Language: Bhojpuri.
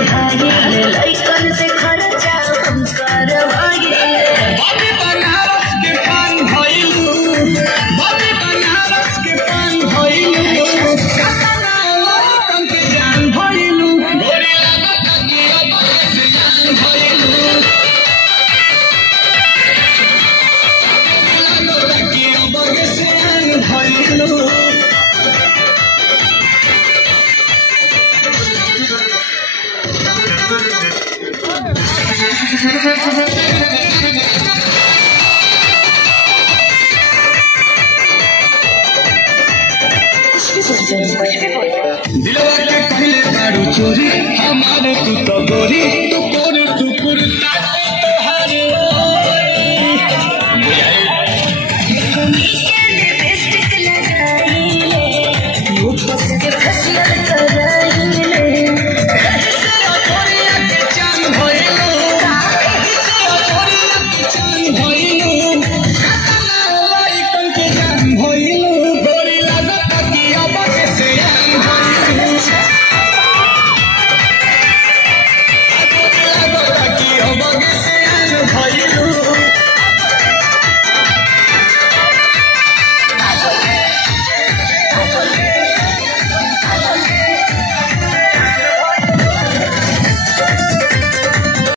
बढ़ाइले लइकन से खर्चा हम करवाइले बॉबी बनारस के पान भइलू बॉबी बनारस के पान भइलू कतना लइकन के जान भइलू गोरी लागत कि अब से जान भइलू लागत कि अब से जान भइलू दिलवा के पहले दारू चोरी